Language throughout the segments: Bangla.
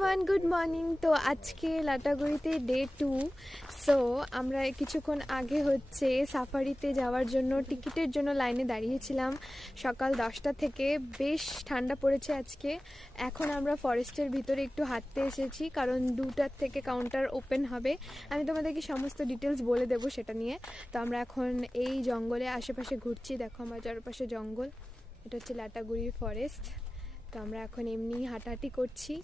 Everyone, good morning. তো আজকে লাটাগুড়িতে ডে 2। সো আমরা কিছুক্ষণ আগে হচ্ছে সাফারিতে যাওয়ার জন্য টিকিটের জন্য লাইনে দাঁড়িয়েছিলাম সকাল 10টা থেকে। বেশ ঠান্ডা পড়েছে আজকে। এখন আমরা ফরেস্টের ভিতরে একটু হাঁটতে এসেছি, কারণ 2টার থেকে কাউন্টার ওপেন হবে। আমি তোমাদেরকে সমস্ত ডিটেলস বলে দেবো সেটা নিয়ে। তো আমরা এখন এই জঙ্গলে আশেপাশে ঘুরছি। দেখো আমার চারপাশে জঙ্গল। এটা হচ্ছে লাটাগুড়ির ফরেস্ট। তো আমরা এখন এমনি হাঁটাহাঁটি করছি।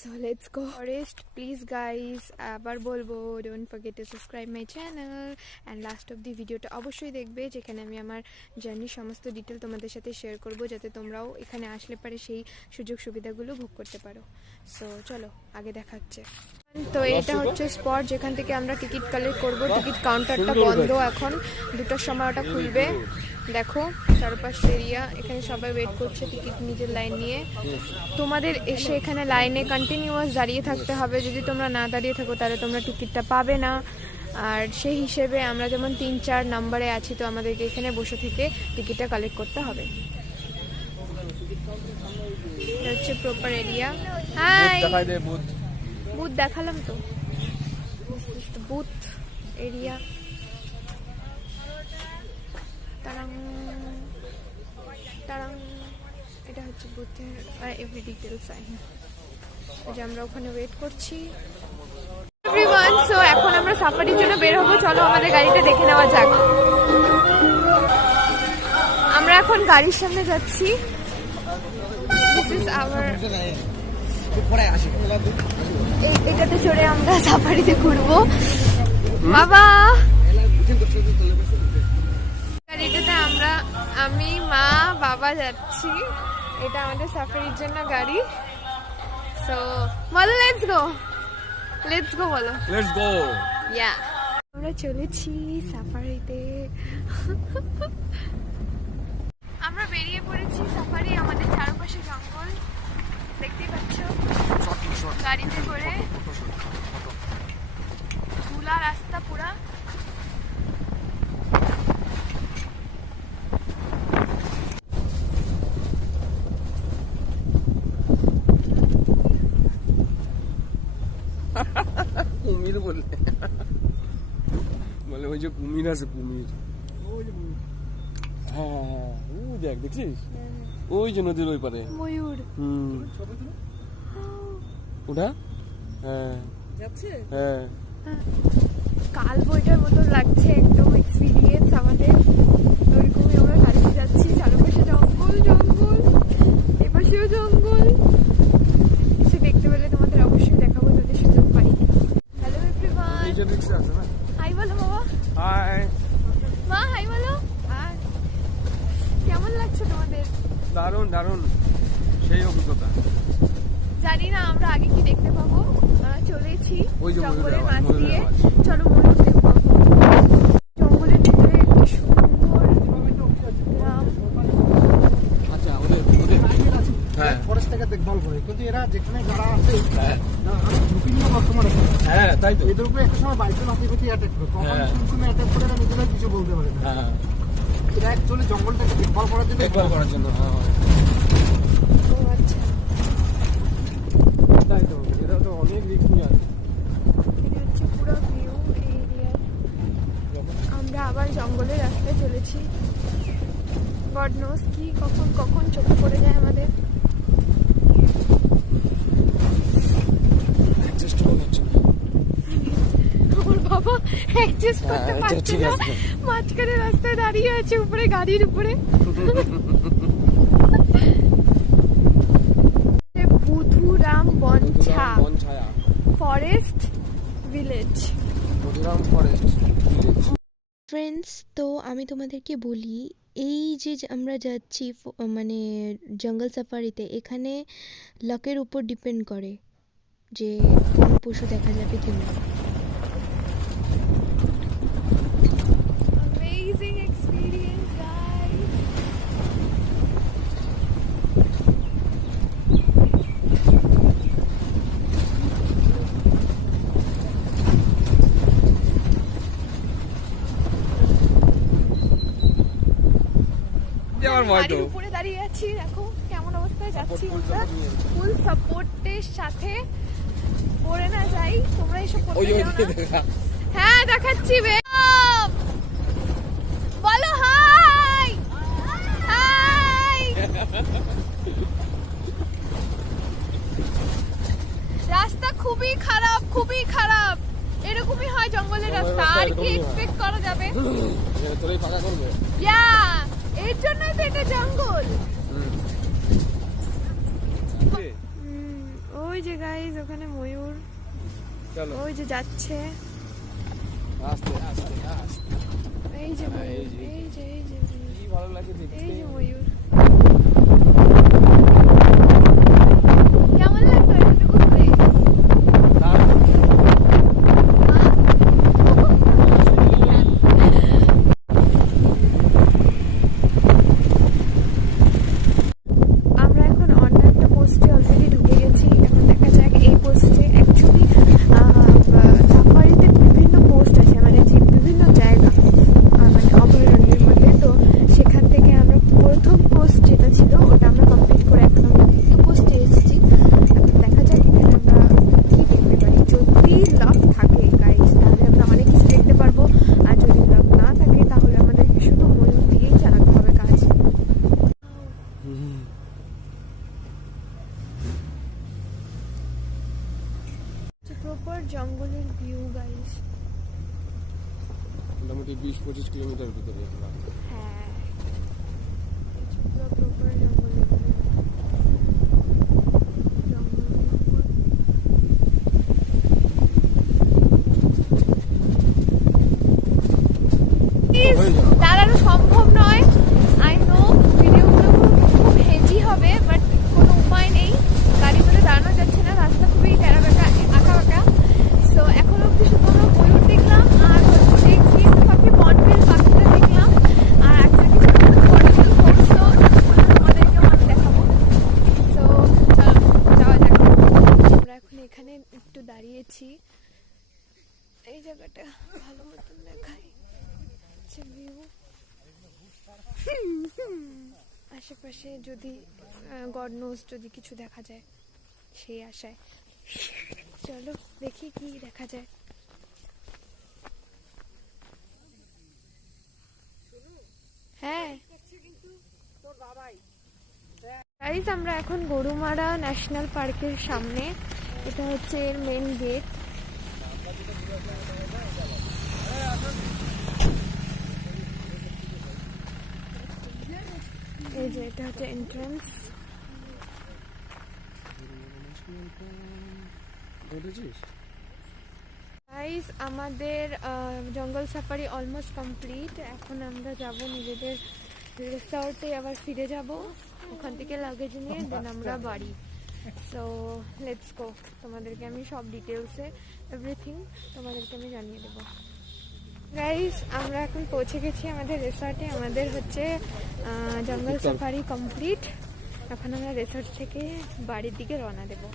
So let's go forest. Please guys আবার বলবো, don't forget to subscribe my channel and last of the ভিডিওটা অবশ্যই দেখবে, যেখানে আমি আমার জার্নির সমস্ত ডিটেল তোমাদের সাথে শেয়ার করব, যাতে তোমরাও এখানে আসলে পারে সেই সুযোগ সুবিধাগুলো ভোগ করতে পারো। সো চলো আগে দেখাচ্ছে। তো এটা হচ্ছে স্পট যেখান থেকে আমরা টিকিট কালেক্ট করব। টিকিট কাউন্টারটা বন্ধ এখন, 2টার সময় ওটা খুলবে। দেখো চারপাশ এরিয়া, এখানে সবাই ওয়েট করছে টিকিট নিজের লাইন নিয়ে। তোমাদের এসে এখানে লাইনে কন্টিনিউয়াস দাঁড়িয়ে থাকতে হবে। যদি তোমরা না দাঁড়িয়ে থাকো তাহলে তোমরা টিকিটটা পাবে না। আর সেই হিসেবে আমরা যেমন 3-4 নম্বরে আছি, তো আমাদেরকে এখানে বসে থেকে টিকিটটা কালেক্ট করতে হবে। এটা হচ্ছে প্রপার এরিয়া। হাই, বুথ দেখালাম তো, বুথ এরিয়া। তারাং তারাং, এটা হচ্ছে বুথের এভরি ডিটেলস আইন। যে আমরা ওখানে ওয়েট করছি। এভরিওয়ান, সো এখন আমরা সাফারির জন্য বের হবো। চলো আমাদের গাড়িতে দেখে নেওয়া যাক। আমরা এখন গাড়ির সামনে যাচ্ছি। দিস ইজ আওয়ার, এটাতে চড়ে আমরা সাফারিতে ঘুরবো। বাবা, গাড়িটাতে আমি, মা, বাবা যাচ্ছি। এটা আমাদের সাফারির জন্য গাড়ি। সো বলো লেটস গো বলো লেটস গো। ইয়া, আমরা চলেছি সাফারিতে। আমরা বেরিয়ে পড়েছি সাফারি। আমাদের চারপাশে জঙ্গল দেখতেই পাচ্ছ। গাড়িতে করে ধুলা রাস্তা পুরা। কুমির বলে ওই যে কুমির আছে, কুমির। হ্যাঁ, ও দেখ, দেখছিস ওই যে নদীর ওই পারে ময়ূর। ওটা হ্যাঁ যাচ্ছে। হ্যাঁ, কাল বইটার মতো লাগছে একদম এক্সপিরিয়েন্স আমাদের। ওইরকমই আমরা গাড়িতে যাচ্ছি। চারপাশে জঙ্গল, এপাশেও জঙ্গল। সে দেখতে পেলে তোমাদের অবশ্যই দেখাবো যদি সুযোগ পাই। হ্যালো এভরিওয়ান, এই যে রিক্সা আছে না। হাই বলো বাবা। হাই মা, হাই বলো। হাই, কেমন লাগছে তোমাদের? দারুণ দারুণ, সেই অভিজ্ঞতা। জানি না আমরা আগে কি দেখতে পাবো। চলেছি ওই যে জঙ্গলের মাঝ ময়ূরের দিয়ে। আওয়াজ। চলো ময়ূর দেখবো। জঙ্গলের ভিতরে একটি সুন্দর গ্রাম। আচ্ছা, ওদের হ্যাঁ ফরেস্ট থেকে দেখভাল করে, কিন্তু এরা যেখানে যারা আছে হ্যাঁ ঝুঁকি নিয়ে বর্তমানে হ্যাঁ, তাই তো। এদের উপরে একটা সময় বাইকে লাফিয়ে অ্যাটাক করে, কখন হ্যাঁ। শুনে অ্যাটাক করে এরা নিজেরা কিছু বলতে পারে না। হ্যাঁ, এরা অ্যাকচুয়ালি জঙ্গলটাকে দেখভাল করার জন্য দেখভাল করার জন্য। হ্যাঁ, ও আচ্ছা, তাই তো। এরা তো অনেক রিস্ক নিয়ে আছে। এটা হচ্ছে পুরো ভিউ এই এরিয়ার। আমরা আবার জঙ্গলের রাস্তায় চলেছি। গড নোস কি কখন চোখে পড়ে যায় আমাদের। অ্যাডজাস্ট হয়ে যাচ্ছে না। আমার বাবা অ্যাডজাস্ট করতে হ্যাঁ, পারছে ঠিক না, আছে। মাঝখানে রাস্তায় দাঁড়িয়ে আছে উপরে, গাড়ির উপরে। বুধুরাম বনছা Banchhaya forest village. Madhuram forest village. Friends, তো আমি তোমাদেরকে বলি, এই যে আমরা যাচ্ছি মানে জঙ্গল সাফারিতে, এখানে লাকের উপর ডিপেন্ড করে যে কোন পশু দেখা যাবে কিনা। Amazing experience, guys. যাওয়ার ভয় তো। গাড়ির উপরে দাঁড়িয়ে আছি, দেখো কেমন অবস্থায় যাচ্ছি full আমরা support নিয়ে। ফুল সাপোর্টের সাথে পড়ে না যাই, তোমরা এসব ওই করতে ওই যাও না। দেখা হ্যাঁ দেখাচ্ছি বে, বলো হাই হাই। রাস্তা খুবই খারাপ, খুবই খারাপ। এরকমই হয় জঙ্গলের রাস্তা, রাস্তা আর কি এরকমই হয়। এক্সপেক্ট করা যাবে? এখানে তোরাই ফাঁকা করবে ইয়া, এর জন্যই তো এটা জঙ্গল। ওই যে গাইস, ওখানে ময়ূর, চলো ওই যে যাচ্ছে, আস্তে আস্তে আস্তে এই যে হ্যাঁ, এই ময়ূর, যে। এই যে এই যে কি ভালো লাগে দেখতে এই যে ময়ূর। কেমন লাগতো এটা ঘুরতে? দারুণ। আমরা এখন অন্য একটা পোস্টে অলরেডি ঢুকে গেছি। এখন দেখা যাক এই পোস্টে অ্যাকচুয়ালি সাফারিতে বিভিন্ন পোস্ট আছে, মানে যে বিভিন্ন জায়গা মানে অভয়ারণ্যের মধ্যে। তো সেখান থেকে আমরা প্রথম পোস্ট যেটা ছিল ওটা আমরা কমপ্লিট করে এখন আমরা দ্বিতীয় পোস্টে এসেছি। এখন দেখা যাক এখানে আমরা কী দেখতে পারি। যদি লাক থাকে গাইস তাহলে আমরা অনেক কিছু দেখতে পারবো, আর যদি লাক না থাকে তাহলে আমাদেরকে শুধু ময়ূর দিয়েই চালাতে হবে কাজ। প্রপার জঙ্গলের ভিউ গাইস। মোটামুটি 20-25 কিলোমিটার ভিতরে আমরা হ্যাঁ, পুরো প্রপার জঙ্গলের ভিউ। দাঁড়ানো সম্ভব নয়, আই নো ভিডিওগুলো খুব হেজি হবে, বাট কোনো উপায় নেই, গাড়ি করে দাঁড়ানো যাচ্ছে না, রাস্তা খুবই ট্যাড়াবেঁকা আঁকা বাঁকা। তো এখন অব্দি শুধু আমরা ময়ূর দেখলাম, আর হচ্ছে কি পাখি, বনবিল পাখিটা দেখলাম, আর একটা কিছু ফরেস্ট হোর্স তোমাদেরকেও আমি দেখাবো। তো যাওয়া যাক। আমরা এখন এখানে একটু দাঁড়িয়েছি, এই জায়গাটা ভালো মতন দেখাই ভিউ। আশেপাশে যদি গড নোজ যদি কিছু দেখা যায় সেই আশায়। চলো দেখি কি দেখা যায়। হ্যাঁ গাইস, আমরা এখন গরুমারা ন্যাশনাল পার্কের সামনে। এটা হচ্ছে এর মেন গেট। এই যে এটা হচ্ছে এন্ট্রান্স। গাইস, আমাদের জঙ্গল সাফারি অলমোস্ট কমপ্লিট। এখন আমরা যাব নিজেদের রিসর্টে, আবার ফিরে যাব ওখান থেকে লাগেজ নিয়ে, দেন আমরা বাড়ি। So let's go. তোমাদেরকে আমি সব ডিটেলসে এভরিথিং তোমাদেরকে আমি জানিয়ে দেবো। গাইস, আমরা এখন পৌঁছে গেছি আমাদের রিসর্টে। আমাদের হচ্ছে জঙ্গল সাফারি কমপ্লিট। এখন আমরা রিসর্ট থেকে বাড়ির দিকে রওনা দেবো।